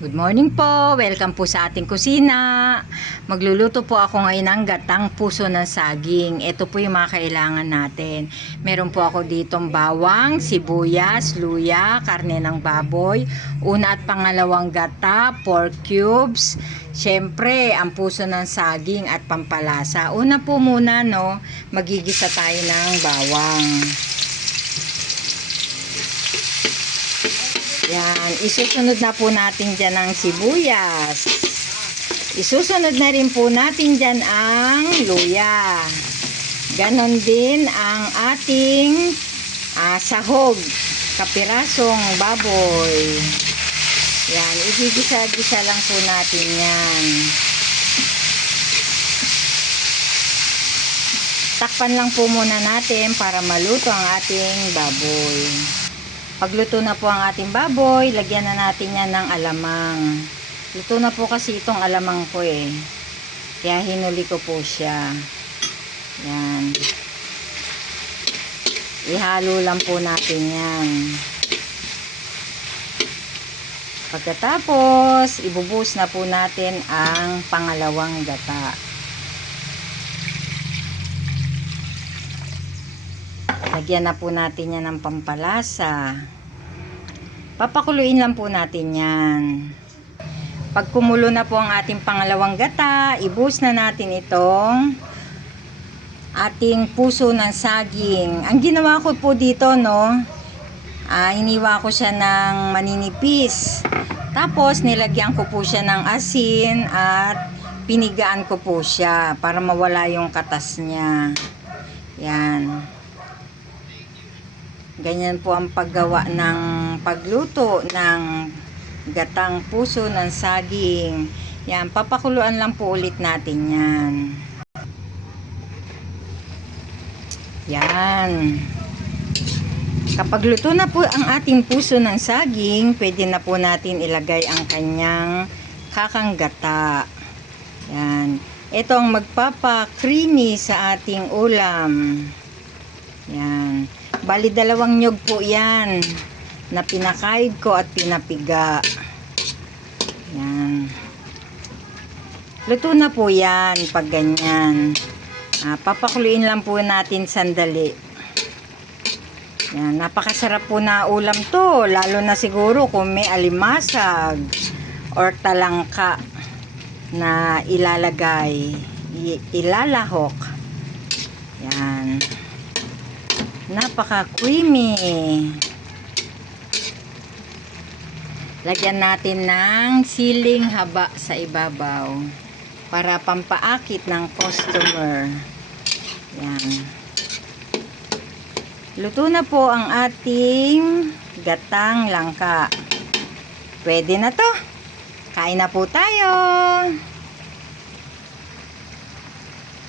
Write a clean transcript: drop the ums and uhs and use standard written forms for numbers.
Good morning po! Welcome po sa ating kusina. Magluluto po ako ngayon ng gatang puso ng saging. Ito po yung mga kailangan natin. Meron po ako ditong bawang, sibuyas, luya, karne ng baboy, una at pangalawang gata, pork cubes, syempre ang puso ng saging at pampalasa. Una po muna, magigisa tayo ng bawang. Yan, isusunod na po natin dyan ang sibuyas. Isusunod na rin po natin dyan ang luya. Ganon din ang ating sahog, kapirasong baboy. Yan, igigisa-gisa lang po natin yan. Takpan lang po muna natin para maluto ang ating baboy. Pagluto na po ang ating baboy, lagyan na natin yan ng alamang. Luto na po kasi itong alamang ko Kaya hinuli ko po siya. Yan. Ihalo lang po natin yan. Pagkatapos, ibubuhos na po natin ang pangalawang gata. Lagyan na po natin yan ng pampalasa. Papakuluin lang po natin yan. Pag kumulo na po ang ating pangalawang gata, ibuhos na natin itong ating puso ng saging. Ang ginawa ko po dito, hiniwa ko siya ng maninipis. Tapos, nilagyan ko po siya ng asin at pinigaan ko po siya para mawala yung katas niya. Yan. Ganyan po ang paggawa ng pagluto ng gatang puso ng saging. Yan, papakuluan lang po ulit natin yan. Yan. Kapag luto na po ang ating puso ng saging, pwede na po natin ilagay ang kanyang kakanggata. Yan. Ito ang magpapa-creamy sa ating ulam. Yan. Bali, 2 nyog po yan na pinakaid ko at pinapiga. Yan. Luto na po yan pag ganyan. Papakuluin lang po natin sandali. Yan. Napakasarap po na ulam to. Lalo na siguro kung may alimasag or talangka na ilalagay. Ilalahok. Yan. Napaka-creamy. Lagyan natin ng siling haba sa ibabaw para pampaakit ng customer. Yan. Luto na po ang ating gatang langka. Pwede na to. Kain na po tayo.